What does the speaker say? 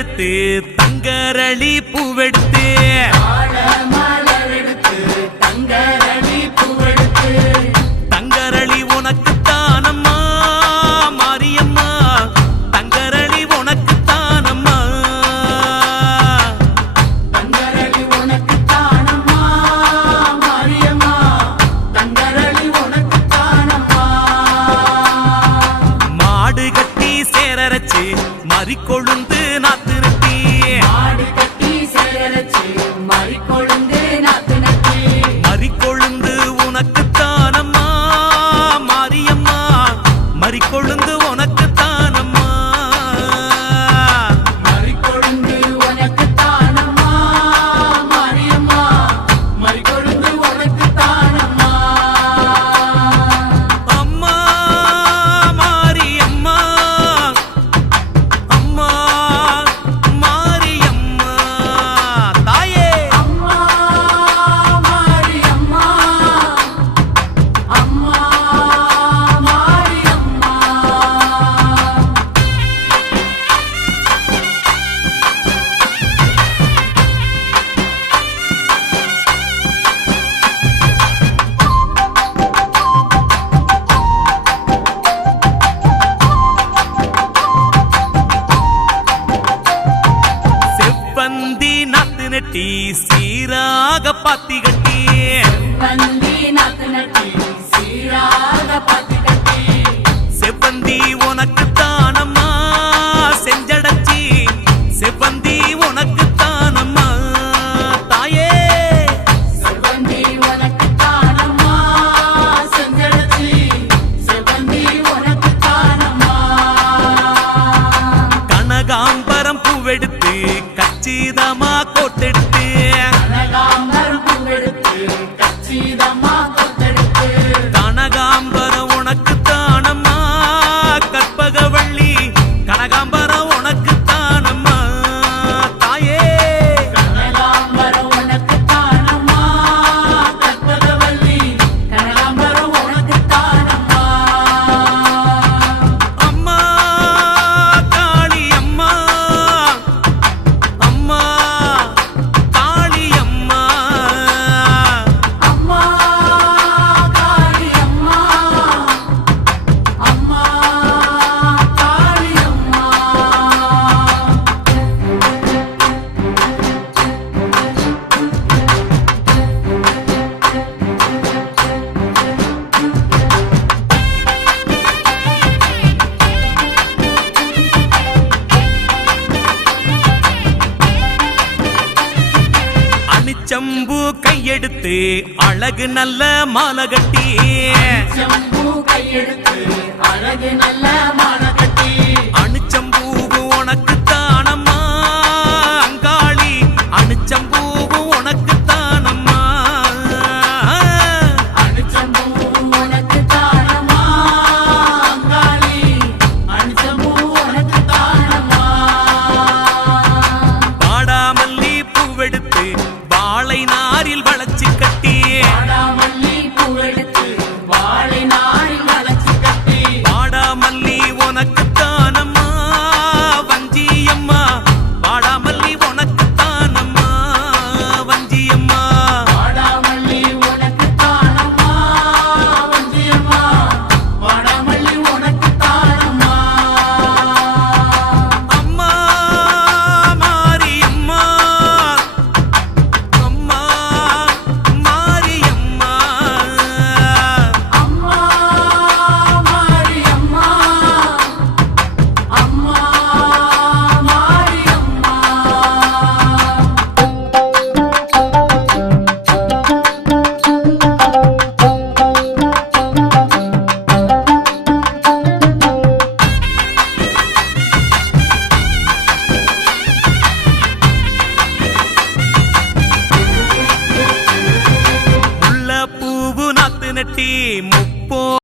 எடுத்து தங்கரளி பூவெடுத்து தங்கரளி உனக்கு தானம்மா மாரியம்மா தங்கரளி உனக்கு தானம்மா தங்கரளி உனக்கு தானம்மா மாரியம்மா தங்கரளி உனக்கு தானம்மா மாடு கட்டி சேரரச்சு மறிக்கொழுந்து நாத்து நட்டி மாடு கட்டி சேரரச்சு மறிக்கொழுந்து நாத்து நட்டி மறிக்கொழுந்து உனக்கு தானம்மா மாரியம்மா மறிக்கொழுந்து உனக்கு தானம்மா மறிக்கொழுந்து உனக்கு தானம்மா மாரியம்மா மறிக்கொழுந்து உனக்கு தானம்மா அம்மா மாரியம்மா அம்மா மாரியம்மா தாயே அம்மா மாரியம்மா அம்மா மாரியம்மா செவ்வந்தி நாத்து நட்டி சீராக பாத்தி கட்டி வந்தி நாத்து நட்டி சீராக பாத்து கட்டி செவ்வந்தி உனக்கு தானம்மா செஞ்சடச்சி செவ்வந்தி உனக்கு தானம்மா தாயே செவ்வந்தி உனக்கு தானம்மா செஞ்சடச்சி செவ்வந்தி உனக்கு தானம்மா கனகாம்பரம் பூவெடுத்து கச்சிதமா கோட்டெடுத்து கனகாம்பரம் பூவெடுத்து கச்சிதம்மா கொத்தெடுத்து கனகாம்பரம் உனக்கு தானம்மா கற்பகவள்ளி கனகாம்பரம் உனக்கு தானம்மா தாயே கனகாம்பரம் உனக்கு தானம்மா கற்பகவள்ளி கனகாம்பரம் உனக்கு தானம்மா அம்மா காளி அம்மா அம்மா காளி அம்மா அம்மா காளி அம்மா அம்மா காளி அம்மா அணிச்சம்பு கையெடுத்து அழகு நல்ல மாலை கட்டி செம்பு கையெடுத்து அழகு நல்ல